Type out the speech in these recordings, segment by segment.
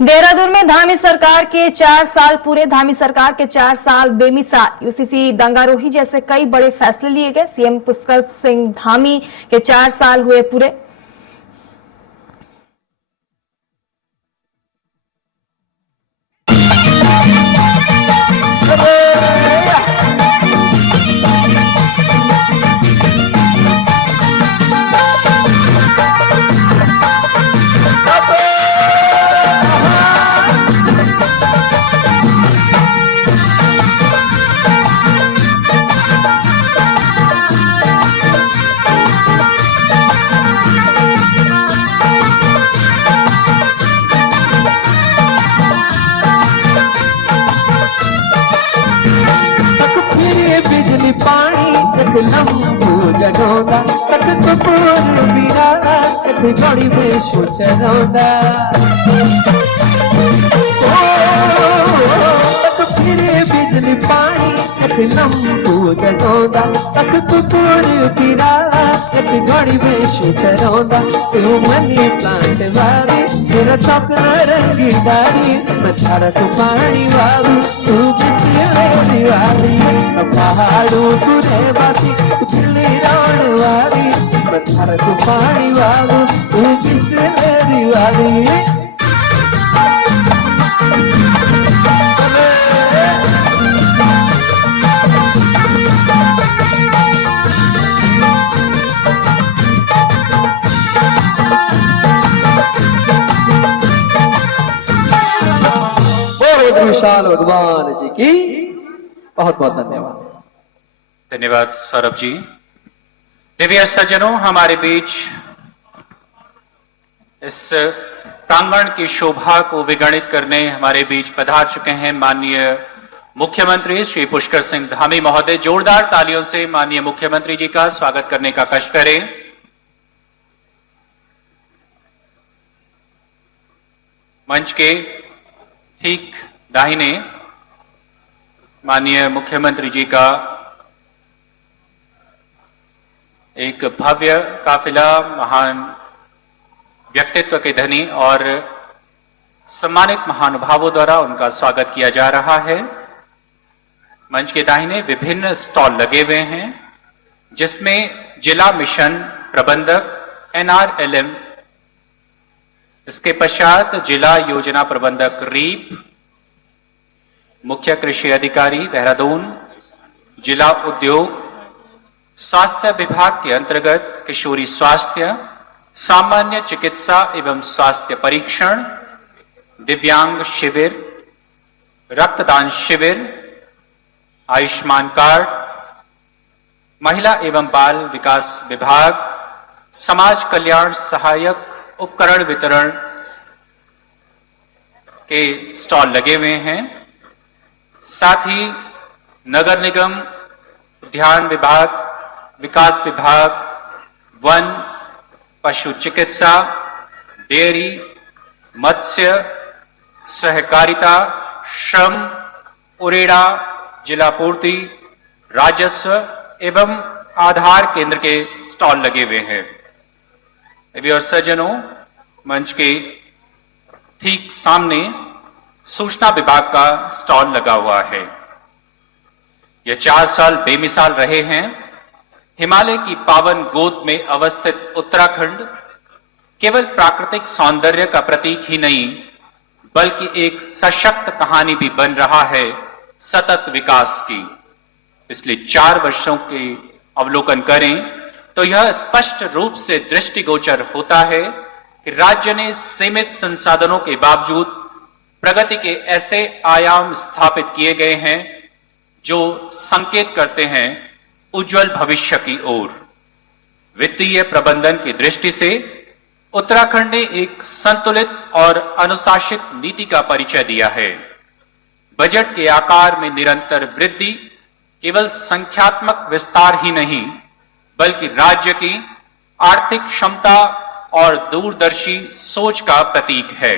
देहरादून में धामी सरकार के 4 साल पूरे। धामी सरकार के 4 साल बेमिसाल। यूसीसी दंगारोही जैसे कई बड़े फैसले लिए गए। सीएम पुष्कर सिंह धामी के 4 साल हुए पूरे। बिजली पानी कथ लंबू जगौदा कथ कपूर बिराला कथ गड़ी में सोच रौदा बिजली पानी कथ लंबू जगौदा कथ कपूर बिराला कथ गड़ी में सोच रौदा तू मनी प्लांट वाली मेरा चौकना रंगी दारी मैं थारा को पानी वालू तू बिस्मिल्लाह वाली पहाड़ों तुझे बासी उछली राण वाली मैं थारा को पानी वालू तू बिस्मिल्लाह वाली। विशाल भगवान जी की बहुत बहुत धन्यवाद। धन्यवाद सौरभ जी। दिव्य सज्जनों, हमारे बीच इस प्रांगण की शोभा को विगणित करने हमारे बीच पधार चुके हैं माननीय मुख्यमंत्री श्री पुष्कर सिंह धामी महोदय। जोरदार तालियों से माननीय मुख्यमंत्री जी का स्वागत करने का कष्ट करें। मंच के ठीक दाहिने माननीय मुख्यमंत्री जी का एक भव्य काफिला महान व्यक्तित्व के धनी और सम्मानित महानुभावों द्वारा उनका स्वागत किया जा रहा है। मंच के दाहिने विभिन्न स्टॉल लगे हुए हैं जिसमें जिला मिशन प्रबंधक NRLM, इसके पश्चात जिला योजना प्रबंधक रीप, मुख्य कृषि अधिकारी देहरादून, जिला उद्योग, स्वास्थ्य विभाग के अंतर्गत किशोरी स्वास्थ्य, सामान्य चिकित्सा एवं स्वास्थ्य परीक्षण, दिव्यांग शिविर, रक्तदान शिविर, आयुष्मान कार्ड, महिला एवं बाल विकास विभाग, समाज कल्याण सहायक उपकरण वितरण के स्टॉल लगे हुए हैं। साथ ही नगर निगम, उद्यान विभाग, विकास विभाग, वन, पशु चिकित्सा, डेयरी, मत्स्य, सहकारिता, श्रम, उरेडा, जिला पूर्ति, राजस्व एवं आधार केंद्र के स्टॉल लगे हुए हैं। और सज्जनों, मंच के ठीक सामने सूचना विभाग का स्टॉल लगा हुआ है। यह 4 साल बेमिसाल रहे हैं। हिमालय की पावन गोद में अवस्थित उत्तराखंड केवल प्राकृतिक सौंदर्य का प्रतीक ही नहीं बल्कि एक सशक्त कहानी भी बन रहा है सतत विकास की। पिछले 4 वर्षों के अवलोकन करें तो यह स्पष्ट रूप से दृष्टिगोचर होता है कि राज्य ने सीमित संसाधनों के बावजूद प्रगति के ऐसे आयाम स्थापित किए गए हैं जो संकेत करते हैं उज्जवल भविष्य की ओर। वित्तीय प्रबंधन की दृष्टि से उत्तराखंड ने एक संतुलित और अनुशासित नीति का परिचय दिया है। बजट के आकार में निरंतर वृद्धि केवल संख्यात्मक विस्तार ही नहीं बल्कि राज्य की आर्थिक क्षमता और दूरदर्शी सोच का प्रतीक है।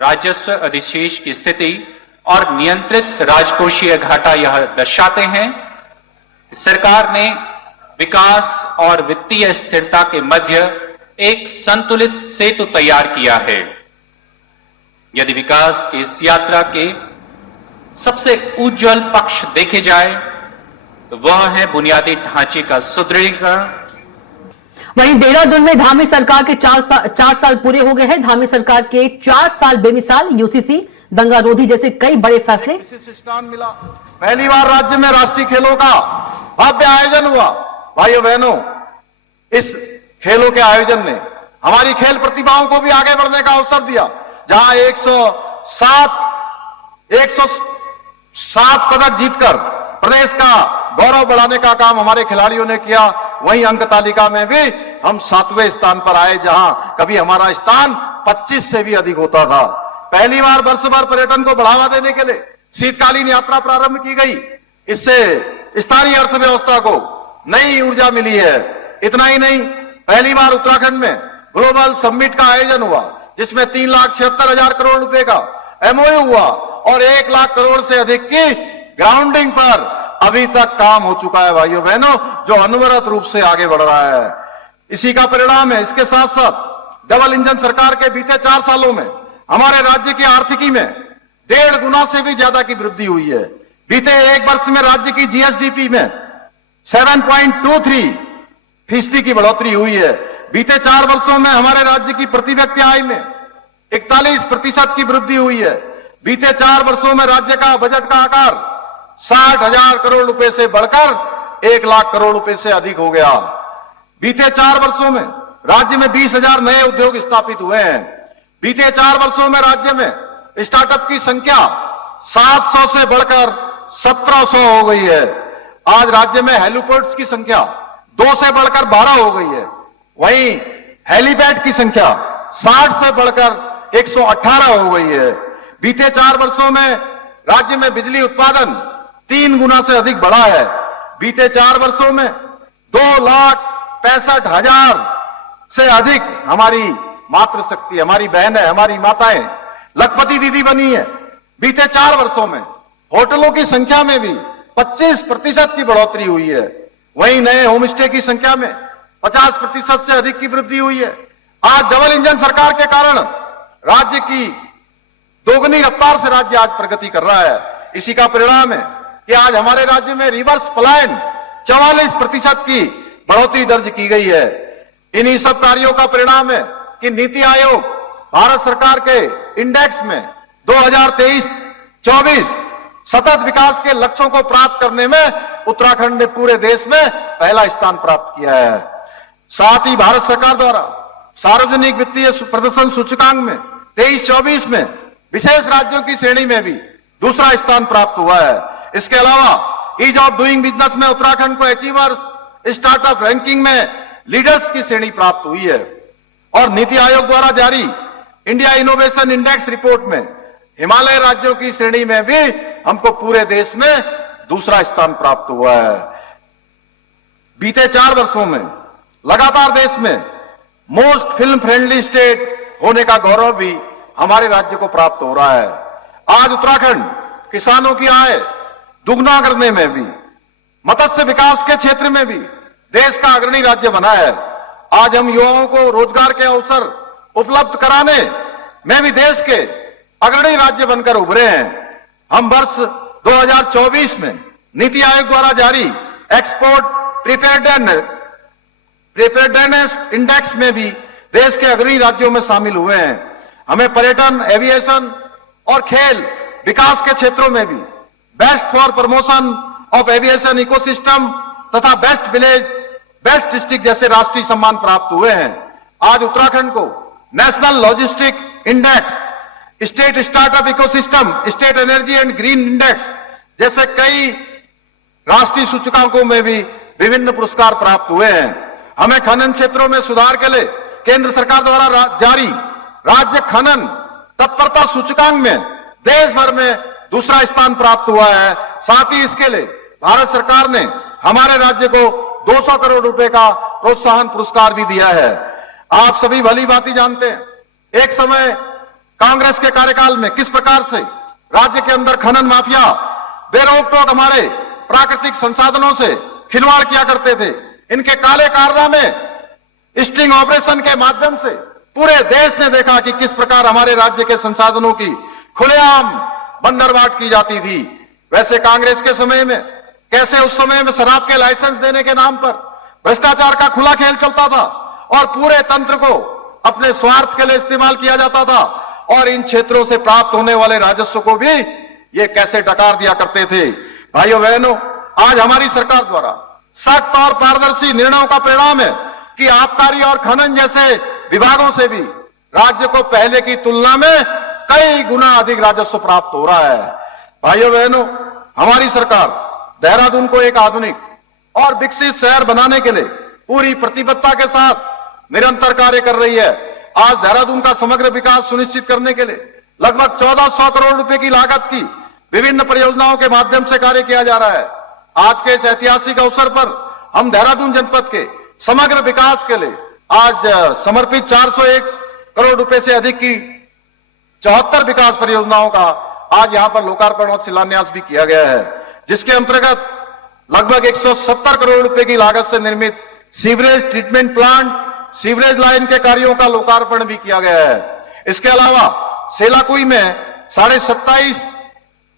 राजस्व अधिशेष की स्थिति और नियंत्रित राजकोषीय घाटा यह दर्शाते हैं सरकार ने विकास और वित्तीय स्थिरता के मध्य एक संतुलित सेतु तैयार किया है। यदि विकास की इस यात्रा के सबसे उज्जवल पक्ष देखे जाए तो वह है बुनियादी ढांचे का सुदृढ़ीकरण। वहीं देहरादून में धामी सरकार के 4 साल पूरे हो गए हैं। धामी सरकार के 4 साल बेमिसाल यूसीसी, दंगारोधी जैसे कई बड़े फैसले। स्थान मिला। पहली बार राज्य में राष्ट्रीय खेलों का भव्य आयोजन हुआ। भाइयों बहनों, इस खेलों के आयोजन ने हमारी खेल प्रतिभाओं को भी आगे बढ़ने का अवसर दिया। जहां 107 पदक जीतकर प्रदेश का गौरव बढ़ाने का काम हमारे खिलाड़ियों ने किया, वहीं अंक तालिका में भी हम 7वें स्थान पर आए, जहां कभी हमारा स्थान 25 से भी अधिक होता था। पहली बार वर्ष भर पर्यटन को बढ़ावा देने के लिए शीतकालीन यात्रा प्रारंभ की गई। इससे स्थानीय अर्थव्यवस्था को नई ऊर्जा मिली है। इतना ही नहीं, पहली बार उत्तराखंड में ग्लोबल समिट का आयोजन हुआ, जिसमें 3,76,000 करोड़ रुपए का एमओयू हुआ और 1 लाख करोड़ से अधिक की ग्राउंडिंग पर अभी तक काम हो चुका है। भाइयों बहनों, जो अनवरत रूप से आगे बढ़ रहा है, इसी का परिणाम है। इसके साथ साथ डबल इंजन सरकार के बीते 4 सालों में हमारे राज्य की आर्थिकी में 1.5 गुना से भी ज्यादा की वृद्धि हुई है। बीते 1 वर्ष में राज्य की जीएसडीपी में 7.23% की बढ़ोतरी हुई है। बीते 4 वर्षों में हमारे राज्य की प्रति व्यक्ति आय में 41% की वृद्धि हुई है। बीते 4 वर्षों में राज्य का बजट का आकार 60,000 करोड़ रुपए से बढ़कर 1 लाख करोड़ रुपए से अधिक हो गया। बीते 4 वर्षों में राज्य में 20,000 नए उद्योग स्थापित हुए हैं। बीते 4 वर्षों में राज्य में स्टार्टअप की संख्या 700 से बढ़कर 1700 हो गई है। आज राज्य में हेलीपोर्ट्स की संख्या 2 से बढ़कर 12 हो गई है। वहीं हेलीपैड की संख्या 60 से बढ़कर 118 हो गई है। बीते 4 वर्षों में राज्य में बिजली उत्पादन 3 गुना से अधिक बढ़ा है। बीते 4 वर्षों में 2,65,000 से अधिक हमारी मातृशक्ति, हमारी बहनें, हमारी माताएं लखपति दीदी बनी है। बीते 4 वर्षों में होटलों की संख्या में भी 25% की बढ़ोतरी हुई है। वहीं नए होम स्टे की संख्या में 50% से अधिक की वृद्धि हुई है। आज डबल इंजन सरकार के कारण राज्य की दोगुनी रफ्तार से राज्य आज प्रगति कर रहा है। इसी का परिणाम है कि आज हमारे राज्य में रिवर्स पलायन 44% की बढ़ोतरी दर्ज की गई है। इन्हीं सब कार्यों का परिणाम है कि नीति आयोग भारत सरकार के इंडेक्स में 2023-24 सतत विकास के लक्ष्यों को प्राप्त करने में उत्तराखंड ने पूरे देश में पहला स्थान प्राप्त किया है। साथ ही भारत सरकार द्वारा सार्वजनिक वित्तीय प्रदर्शन सूचकांक में 23-24 में विशेष राज्यों की श्रेणी में भी दूसरा स्थान प्राप्त हुआ है। इसके अलावा ईज ऑफ डूइंग बिजनेस में उत्तराखंड को अचीवर्स स्टार्टअप रैंकिंग में लीडर्स की श्रेणी प्राप्त हुई है। और नीति आयोग द्वारा जारी इंडिया इनोवेशन इंडेक्स रिपोर्ट में हिमालय राज्यों की श्रेणी में भी हमको पूरे देश में दूसरा स्थान प्राप्त हुआ है। बीते 4 वर्षों में लगातार देश में मोस्ट फिल्म फ्रेंडली स्टेट होने का गौरव भी हमारे राज्य को प्राप्त हो रहा है। आज उत्तराखंड किसानों की आय दुगना करने में भी, मत्स्य विकास के क्षेत्र में भी देश का अग्रणी राज्य बना है। आज हम युवाओं को रोजगार के अवसर उपलब्ध कराने में भी देश के अग्रणी राज्य बनकर उभरे हैं। हम वर्ष 2024 में नीति आयोग द्वारा जारी एक्सपोर्ट प्रिपेयर्डनेस इंडेक्स में भी देश के अग्रणी राज्यों में शामिल हुए हैं। हमें पर्यटन, एविएशन और खेल विकास के क्षेत्रों में भी best for promotion of aviation ecosystem तथा बेस्ट विलेज, बेस्ट डिस्ट्रिक्ट जैसे राष्ट्रीय सम्मान प्राप्त हुए हैं। आज उत्तराखंड को national logistic index, state startup ecosystem, state energy and green index जैसे कई राष्ट्रीय सूचकांकों में भी विभिन्न पुरस्कार प्राप्त हुए हैं। हमें खनन क्षेत्रों में सुधार के लिए केंद्र सरकार द्वारा जारी राज्य खनन तत्परता सूचकांक में देश भर में दूसरा स्थान प्राप्त हुआ है। साथ ही इसके लिए भारत सरकार ने हमारे राज्य को 200 करोड़ रुपए का प्रोत्साहन पुरस्कार भी दिया है। आप सभी भली भांति जानते हैं, एक समय कांग्रेस के कार्यकाल में किस प्रकार से राज्य के अंदर खनन माफिया बेरोक टोक हमारे प्राकृतिक संसाधनों से खिलवाड़ किया करते थे। इनके काले कारनामे स्टिंग ऑपरेशन के माध्यम से पूरे देश ने देखा कि किस प्रकार हमारे राज्य के संसाधनों की खुलेआम बंदरबाट की जाती थी। वैसे कांग्रेस के समय में कैसे उस समय में शराब के लाइसेंस देने के नाम पर भ्रष्टाचार का खुला खेल चलता था और पूरे तंत्र को अपने स्वार्थ के लिए इस्तेमाल किया जाता था और इन क्षेत्रों से प्राप्त होने वाले राजस्व को भी ये कैसे डकार दिया करते थे। भाइयों बहनों, आज हमारी सरकार द्वारा सख्त और पारदर्शी निर्णयों का परिणाम है कि आबकारी और खनन जैसे विभागों से भी राज्य को पहले की तुलना में कई गुना अधिक राजस्व प्राप्त हो रहा है। भाइयों बहनों, हमारी सरकार देहरादून को एक आधुनिक और विकसित शहर बनाने के लिए पूरी प्रतिबद्धता के साथ निरंतर कार्य कर रही है। आज देहरादून का समग्र विकास सुनिश्चित करने के लिए लगभग 1400 करोड़ रुपए की लागत की विभिन्न परियोजनाओं के माध्यम से कार्य किया जा रहा है। आज के इस ऐतिहासिक अवसर पर हम देहरादून जनपद के समग्र विकास के लिए आज समर्पित 401 करोड़ रुपए से अधिक की 74 विकास परियोजनाओं का आज यहां पर लोकार्पण और शिलान्यास भी किया गया है, जिसके अंतर्गत लगभग 170 करोड़ रुपए की लागत से निर्मित sewerage treatment plant, sewerage line के कार्यों का लोकार्पण भी किया गया है। इसके अलावा सेलाकुई में 27.5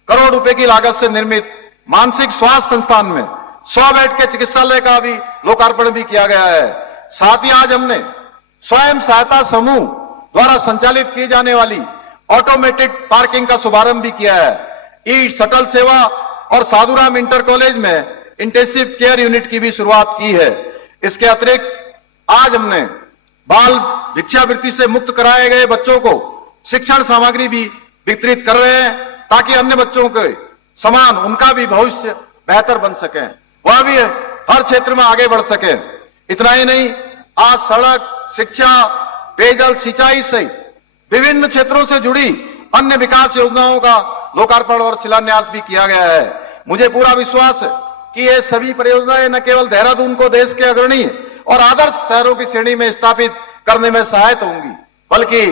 करोड़ रुपए की लागत से निर्मित मानसिक स्वास्थ्य संस्थान में 100 बेड के चिकित्सालय का भी लोकार्पण भी किया गया है। साथ ही आज हमने स्वयं सहायता समूह द्वारा संचालित की जाने वाली ऑटोमेटेड पार्किंग का शुभारंभ भी किया है। ई शटल सेवा और साधुराम इंटर कॉलेज में इंटेंसिव केयर यूनिट की भी शुरुआत की है। इसके अतिरिक्त आज हमने बाल भिक्षावृत्ति से मुक्त कराए गए बच्चों को शिक्षण सामग्री भी वितरित कर रहे हैं ताकि अन्य बच्चों के समान उनका भी भविष्य बेहतर बन सके, वह भी हर क्षेत्र में आगे बढ़ सके। इतना ही नहीं, आज सड़क, शिक्षा, पेयजल, सिंचाई सहित विभिन्न क्षेत्रों से जुड़ी अन्य विकास योजनाओं का लोकार्पण और शिलान्यास भी किया गया है। मुझे पूरा विश्वास है कि ये सभी परियोजनाएं न केवल देहरादून को देश के अग्रणी और आदर्श शहरों की श्रेणी में स्थापित करने में सहायक होंगी, बल्कि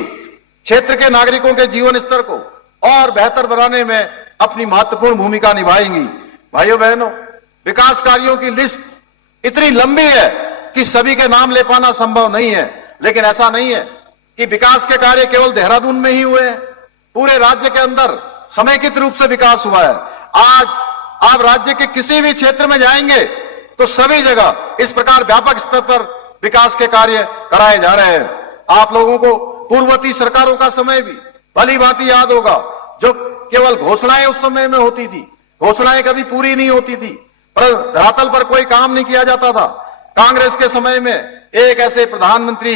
क्षेत्र के नागरिकों के जीवन स्तर को और बेहतर बनाने में अपनी महत्वपूर्ण भूमिका निभाएंगी। भाइयों बहनों, विकास कार्यों की लिस्ट इतनी लंबी है कि सभी के नाम ले पाना संभव नहीं है, लेकिन ऐसा नहीं है कि विकास के कार्य केवल देहरादून में ही हुए हैं। पूरे राज्य के अंदर समेकित रूप से विकास हुआ है। आज आप राज्य के किसी भी क्षेत्र में जाएंगे तो सभी जगह इस प्रकार व्यापक स्तर पर विकास के कार्य कराए जा रहे हैं। आप लोगों को पूर्ववर्ती सरकारों का समय भी भली भांति याद होगा, जो केवल घोषणाएं उस समय में होती थी, घोषणाएं कभी पूरी नहीं होती थी, पर धरातल पर कोई काम नहीं किया जाता था। कांग्रेस के समय में एक ऐसे प्रधानमंत्री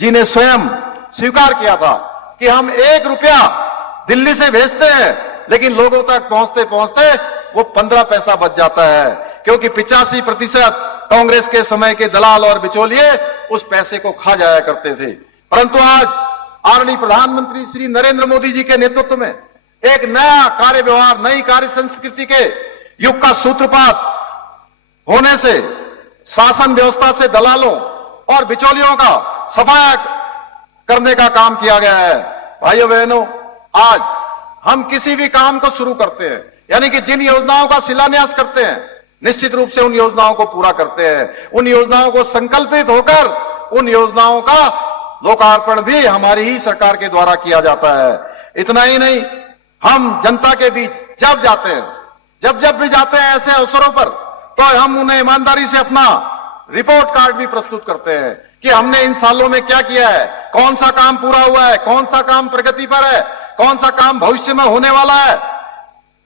जी ने स्वयं स्वीकार किया था कि हम 1 रुपया दिल्ली से भेजते हैं, लेकिन लोगों तक पहुंचते पहुंचते वो 15 पैसा बच जाता है, क्योंकि 85% कांग्रेस के समय के दलाल और बिचौलिए उस पैसे को खा जाया करते थे। परंतु आज आदरणीय प्रधानमंत्री श्री नरेंद्र मोदी जी के नेतृत्व में एक नया कार्य व्यवहार, नई कार्य संस्कृति के युग का सूत्रपात होने से शासन व्यवस्था से दलालों और बिचौलियों का सफाया करने का काम किया गया है। भाइयों बहनों, आज हम किसी भी काम को शुरू करते हैं, यानी कि जिन योजनाओं का शिलान्यास करते हैं, निश्चित रूप से उन योजनाओं को पूरा करते हैं। उन योजनाओं को संकल्पित होकर उन योजनाओं का लोकार्पण भी हमारी ही सरकार के द्वारा किया जाता है। इतना ही नहीं, हम जनता के बीच जब जाते हैं, जब भी जाते हैं ऐसे अवसरों पर, तो हम उन्हें ईमानदारी से अपना रिपोर्ट कार्ड भी प्रस्तुत करते हैं कि हमने इन सालों में क्या किया है, कौन सा काम पूरा हुआ है, कौन सा काम प्रगति पर है, कौन सा काम भविष्य में होने वाला है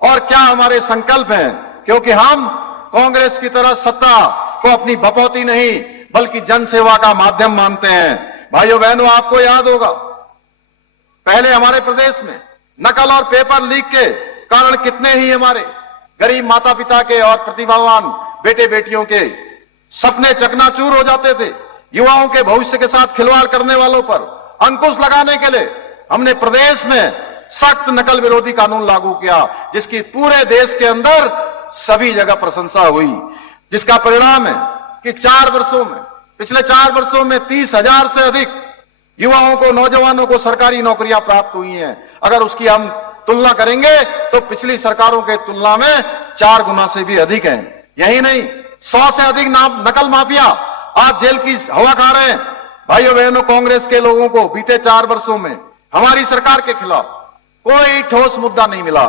और क्या हमारे संकल्प हैं। क्योंकि हम कांग्रेस की तरह सत्ता को अपनी बपौती नहीं बल्कि जनसेवा का माध्यम मानते हैं। भाइयों बहनों, आपको याद होगा पहले हमारे प्रदेश में नकल और पेपर लीक के कारण कितने ही हमारे गरीब माता पिता के और प्रतिभावान बेटे बेटियों के सपने चकनाचूर हो जाते थे। युवाओं के भविष्य के साथ खिलवाड़ करने वालों पर अंकुश लगाने के लिए हमने प्रदेश में सख्त नकल विरोधी कानून लागू किया, जिसकी पूरे देश के अंदर सभी जगह प्रशंसा हुई, जिसका परिणाम है कि पिछले 4 वर्षों में 30,000 से अधिक युवाओं को, नौजवानों को सरकारी नौकरियां प्राप्त हुई हैं। अगर उसकी हम तुलना करेंगे तो पिछली सरकारों के तुलना में 4 गुना से भी अधिक हैं। यही नहीं, 100 से अधिक नकल माफिया आज जेल की हवा खा रहे हैं। भाइयों बहनों, कांग्रेस के लोगों को बीते 4 वर्षों में हमारी सरकार के खिलाफ कोई ठोस मुद्दा नहीं मिला,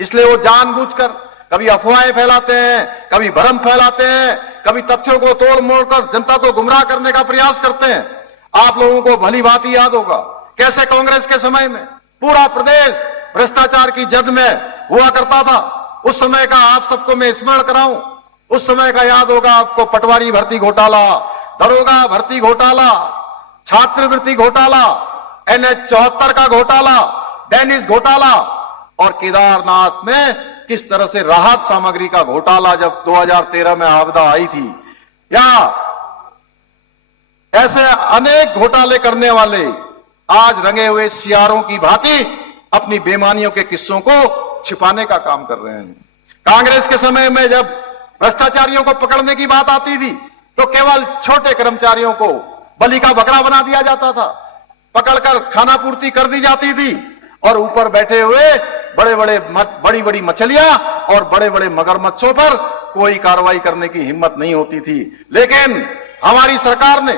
इसलिए वो जानबूझकर कभी अफवाहें फैलाते हैं, कभी भ्रम फैलाते हैं, कभी तथ्यों को तोड़ मोड़ कर जनता को गुमराह करने का प्रयास करते हैं। आप लोगों को भली भांति याद होगा कैसे कांग्रेस के समय में पूरा प्रदेश भ्रष्टाचार की जद में हुआ करता था। उस समय का आप सबको मैं स्मरण कराऊं, उस समय का याद होगा आपको, पटवारी भर्ती घोटाला, दरोगा भर्ती घोटाला, छात्रवृत्ति घोटाला, NH 74 का घोटाला, डेनिस घोटाला और केदारनाथ में किस तरह से राहत सामग्री का घोटाला जब 2013 में आपदा आई थी, या ऐसे अनेक घोटाले करने वाले आज रंगे हुए सियारों की भांति अपनी बेईमानियों के किस्सों को छिपाने का काम कर रहे हैं। कांग्रेस के समय में जब भ्रष्टाचारियों को पकड़ने की बात आती थी तो केवल छोटे कर्मचारियों को बलि का बकरा बना दिया जाता था, पकड़कर खाना पूर्ति कर दी जाती थी और ऊपर बैठे हुए बड़ी बड़ी मछलियां और बड़े बड़े मगरमच्छों पर कोई कार्रवाई करने की हिम्मत नहीं होती थी। लेकिन हमारी सरकार ने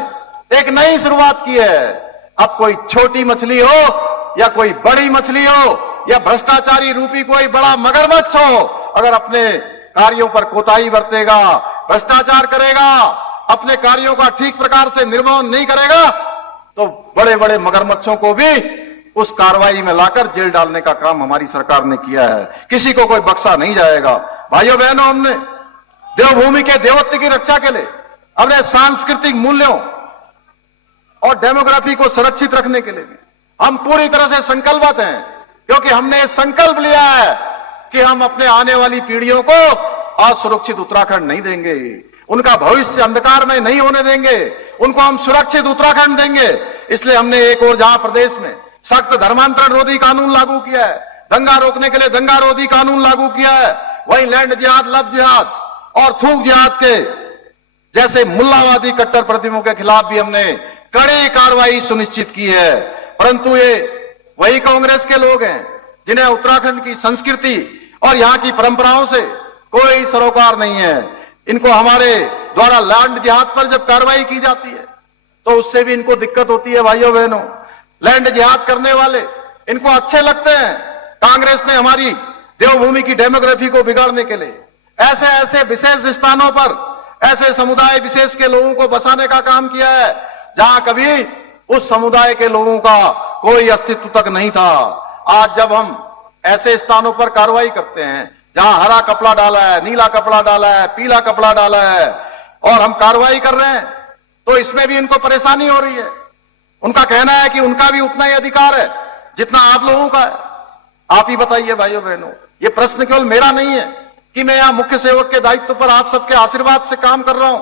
एक नई शुरुआत की है। अब कोई छोटी मछली हो या कोई बड़ी मछली हो या भ्रष्टाचारी रूपी कोई बड़ा मगरमच्छ हो, अगर अपने कार्यों पर कोताही बरतेगा, भ्रष्टाचार करेगा, अपने कार्यों का ठीक प्रकार से निर्वहन नहीं करेगा, तो बड़े बड़े मगरमच्छों को भी उस कार्रवाई में लाकर जेल डालने का काम हमारी सरकार ने किया है। किसी को कोई बख्शा नहीं जाएगा। भाइयों बहनों, हमने देवभूमि के देवत्व की रक्षा के लिए, अपने सांस्कृतिक मूल्यों और डेमोग्राफी को सुरक्षित रखने के लिए हम पूरी तरह से संकल्पित हैं, क्योंकि हमने संकल्प लिया है कि हम अपने आने वाली पीढ़ियों को असुरक्षित उत्तराखंड नहीं देंगे, उनका भविष्य अंधकार में नहीं होने देंगे, उनको हम सुरक्षित उत्तराखंड देंगे। इसलिए हमने एक और जहां प्रदेश में सख्त धर्मांतरण रोधी कानून लागू किया है, दंगा रोकने के लिए दंगा रोधी कानून लागू किया है, वहीं लैंड जिहाद, लव जिहाद और थूक जिहाद के जैसे मुल्लावादी कट्टरपंथियों के खिलाफ भी हमने कड़ी कार्रवाई सुनिश्चित की है। परंतु ये वही कांग्रेस के लोग हैं जिन्हें उत्तराखंड की संस्कृति और यहां की परंपराओं से कोई सरोकार नहीं है। इनको हमारे द्वारा लैंड जिहाद पर जब कार्रवाई की जाती है तो उससे भी इनको दिक्कत होती है। भाइयों बहनों, लैंड जिहाद करने वाले इनको अच्छे लगते हैं। कांग्रेस ने हमारी देवभूमि की डेमोग्राफी को बिगाड़ने के लिए ऐसे ऐसे विशेष स्थानों पर ऐसे समुदाय विशेष के लोगों को बसाने का काम किया है जहां कभी उस समुदाय के लोगों का कोई अस्तित्व तक नहीं था। आज जब हम ऐसे स्थानों पर कार्रवाई करते हैं जहां हरा कपड़ा डाला है, नीला कपड़ा डाला है, पीला कपड़ा डाला है और हम कार्रवाई कर रहे हैं, तो इसमें भी इनको परेशानी हो रही है। उनका कहना है कि उनका भी उतना ही अधिकार है जितना आप लोगों का है। आप ही बताइए भाइयों बहनों, ये प्रश्न केवल मेरा नहीं है कि मैं यहां मुख्य सेवक के दायित्व पर आप सबके आशीर्वाद से काम कर रहा हूं,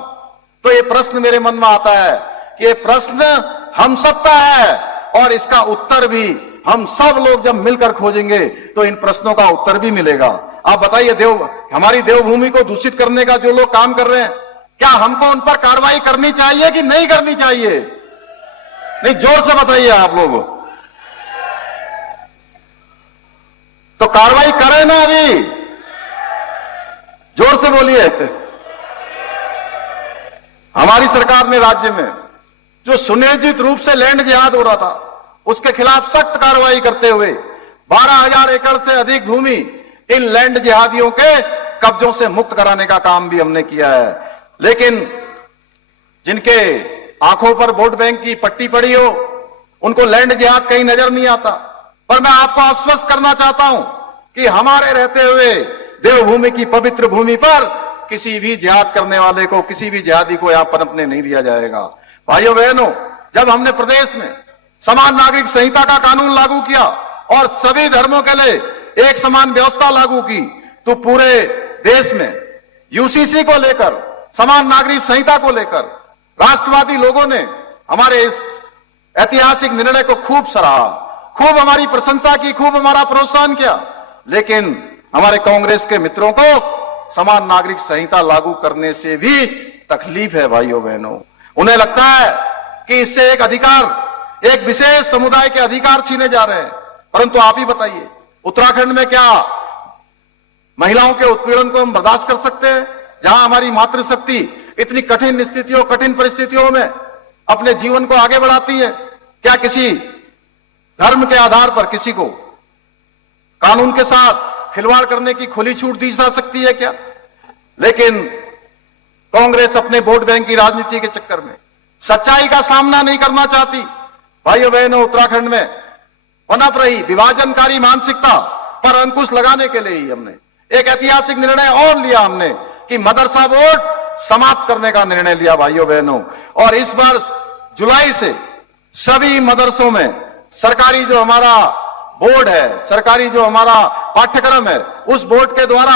तो ये प्रश्न मेरे मन में आता है कि ये प्रश्न हम सबका है और इसका उत्तर भी हम सब लोग जब मिलकर खोजेंगे तो इन प्रश्नों का उत्तर भी मिलेगा। आप बताइए, हमारी देवभूमि को दूषित करने का जो लोग काम कर रहे हैं, क्या हमको उन पर कार्रवाई करनी चाहिए कि नहीं करनी चाहिए? नहीं, जोर से बताइए आप लोग। तो कार्रवाई करें ना, अभी जोर से बोलिए। हमारी सरकार ने राज्य में जो सुनियोजित रूप से लैंड जिहाद हो रहा था उसके खिलाफ सख्त कार्रवाई करते हुए 12,000 एकड़ से अधिक भूमि इन लैंड जिहादियों के कब्जों से मुक्त कराने का काम भी हमने किया है। लेकिन जिनके आंखों पर वोट बैंक की पट्टी पड़ी हो उनको लैंड जिहाद कहीं नजर नहीं आता। पर मैं आपको आश्वस्त करना चाहता हूं कि हमारे रहते हुए देवभूमि की पवित्र भूमि पर किसी भी जिहाद करने वाले को, किसी भी जिहादी को यहां पनपने नहीं दिया जाएगा। भाइयों बहनों, जब हमने प्रदेश में समान नागरिक संहिता का कानून लागू किया और सभी धर्मों के लिए एक समान व्यवस्था लागू की, तो पूरे देश में यूसीसी को लेकर, समान नागरिक संहिता को लेकर राष्ट्रवादी लोगों ने हमारे इस ऐतिहासिक निर्णय को खूब सराहा, खूब हमारी प्रशंसा की, खूब हमारा प्रोत्साहन किया। लेकिन हमारे कांग्रेस के मित्रों को समान नागरिक संहिता लागू करने से भी तकलीफ है। भाइयों बहनों, उन्हें लगता है कि इससे एक अधिकार, एक विशेष समुदाय के अधिकार छीने जा रहे हैं। परंतु आप ही बताइए, उत्तराखंड में क्या महिलाओं के उत्पीड़न को हम बर्दाश्त कर सकते हैं, जहां हमारी मातृशक्ति इतनी कठिन स्थितियों, कठिन परिस्थितियों में अपने जीवन को आगे बढ़ाती है? क्या किसी धर्म के आधार पर किसी को कानून के साथ खिलवाड़ करने की खुली छूट दी जा सकती है क्या? लेकिन कांग्रेस अपने वोट बैंक की राजनीति के चक्कर में सच्चाई का सामना नहीं करना चाहती। भाइयों बहनों, उत्तराखंड में पनप रही विभाजनकारी मानसिकता पर अंकुश लगाने के लिए ही हमने एक ऐतिहासिक निर्णय और लिया हमने कि मदरसा वोट समाप्त करने का निर्णय लिया भाइयों बहनों। और इस वर्ष जुलाई से सभी मदरसों में सरकारी जो हमारा बोर्ड है, सरकारी जो हमारा पाठ्यक्रम है, उस बोर्ड के द्वारा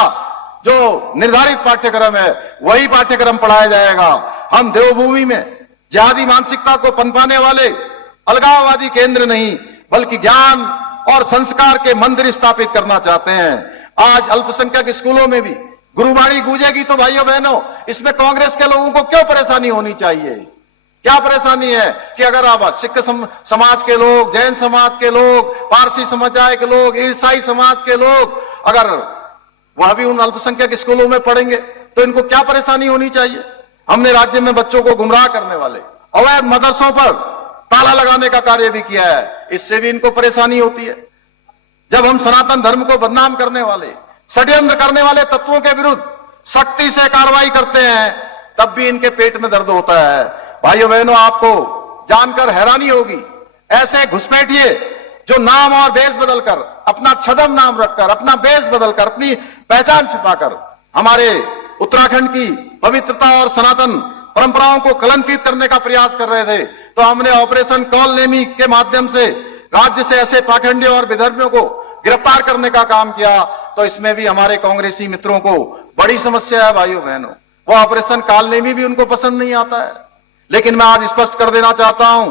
जो निर्धारित पाठ्यक्रम है वही पाठ्यक्रम पढ़ाया जाएगा। हम देवभूमि में जिहादी मानसिकता को पनपाने वाले अलगाववादी केंद्र नहीं बल्कि ज्ञान और संस्कार के मंदिर स्थापित करना चाहते हैं। आज अल्पसंख्यक स्कूलों में भी गुरुबाणी गूंजेगी तो भाइयों बहनों, इसमें कांग्रेस के लोगों को क्यों परेशानी होनी चाहिए? क्या परेशानी है कि अगर आप सिख समाज के लोग, जैन समाज के लोग, पारसी समुदाय के लोग, ईसाई समाज के लोग अगर वह भी उन अल्पसंख्यक स्कूलों में पढ़ेंगे तो इनको क्या परेशानी होनी चाहिए? हमने राज्य में बच्चों को गुमराह करने वाले अवैध मदरसों पर ताला लगाने का कार्य भी किया है, इससे भी इनको परेशानी होती है। जब हम सनातन धर्म को बदनाम करने वाले, षड्यंत्र करने वाले तत्वों के विरुद्ध सख्ती से कार्रवाई करते हैं तब भी इनके पेट में दर्द होता है। भाइयों बहनों, आपको जानकर हैरानी होगी, ऐसे घुसपैठिए जो नाम और बेस बदलकर, अपना छदम नाम रखकर, अपना बेस बदलकर, अपनी पहचान छिपाकर हमारे उत्तराखंड की पवित्रता और सनातन परंपराओं को कलंकित करने का प्रयास कर रहे थे, तो हमने ऑपरेशन कॉल नेमी के माध्यम से राज्य से ऐसे पाखंडियों और विधर्मियों को गिरफ्तार करने का काम किया। तो इसमें भी हमारे कांग्रेसी मित्रों को बड़ी समस्या है भाइयों बहनों। वो ऑपरेशन कॉल नेमी भी उनको पसंद नहीं आता है। लेकिन मैं आज स्पष्ट कर देना चाहता हूं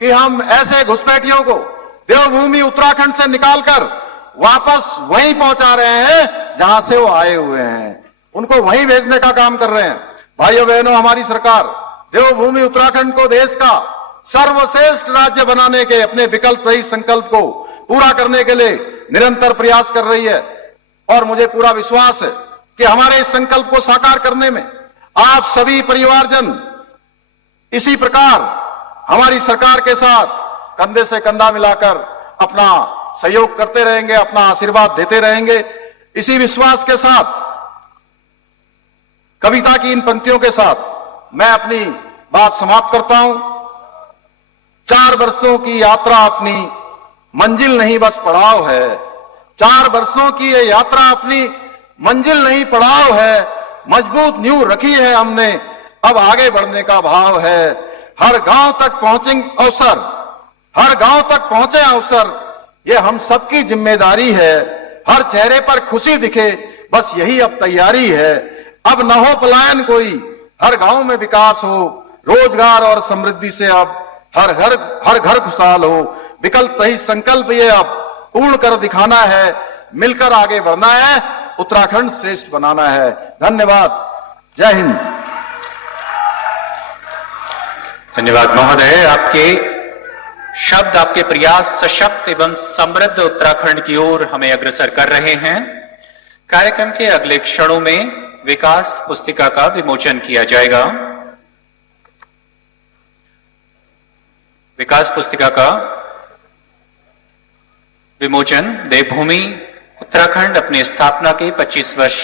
कि हम ऐसे घुसपैठियों को देवभूमि उत्तराखंड से निकालकर वापस वहीं पहुंचा रहे हैं जहां से वो आए हुए हैं, उनको वहीं भेजने का काम कर रहे हैं। भाइयों बहनों, हमारी सरकार देवभूमि उत्तराखंड को देश का सर्वश्रेष्ठ राज्य बनाने के अपने विकल्प रहित संकल्प को पूरा करने के लिए निरंतर प्रयास कर रही है। और मुझे पूरा विश्वास है कि हमारे इस संकल्प को साकार करने में आप सभी परिवारजन इसी प्रकार हमारी सरकार के साथ कंधे से कंधा मिलाकर अपना सहयोग करते रहेंगे, अपना आशीर्वाद देते रहेंगे। इसी विश्वास के साथ कविता की इन पंक्तियों के साथ मैं अपनी बात समाप्त करता हूं। 4 वर्षों की यात्रा अपनी मंजिल नहीं बस पड़ाव है। 4 वर्षों की ये यात्रा अपनी मंजिल नहीं पड़ाव है। मजबूत नींव रखी है हमने, अब आगे बढ़ने का भाव है। हर गांव तक पहुंचेंगे अवसर, हर गांव तक पहुंचे अवसर, ये हम सबकी जिम्मेदारी है। हर चेहरे पर खुशी दिखे, बस यही अब तैयारी है। अब न हो पलायन कोई, हर गांव में विकास हो, रोजगार और समृद्धि से अब हर घर खुशहाल हो। विकल्प रहित संकल्प ये अब पूर्ण कर दिखाना है। मिलकर आगे बढ़ना है, उत्तराखंड श्रेष्ठ बनाना है। धन्यवाद। जय हिंद। धन्यवाद महोदय। आपके शब्द, आपके प्रयास सशक्त एवं समृद्ध उत्तराखंड की ओर हमें अग्रसर कर रहे हैं। कार्यक्रम के अगले क्षणों में विकास पुस्तिका का विमोचन किया जाएगा। विकास पुस्तिका का विमोचन देवभूमि उत्तराखंड अपनी स्थापना के 25 वर्ष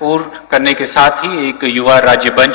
पूर्ण करने के साथ ही एक युवा राज्य बन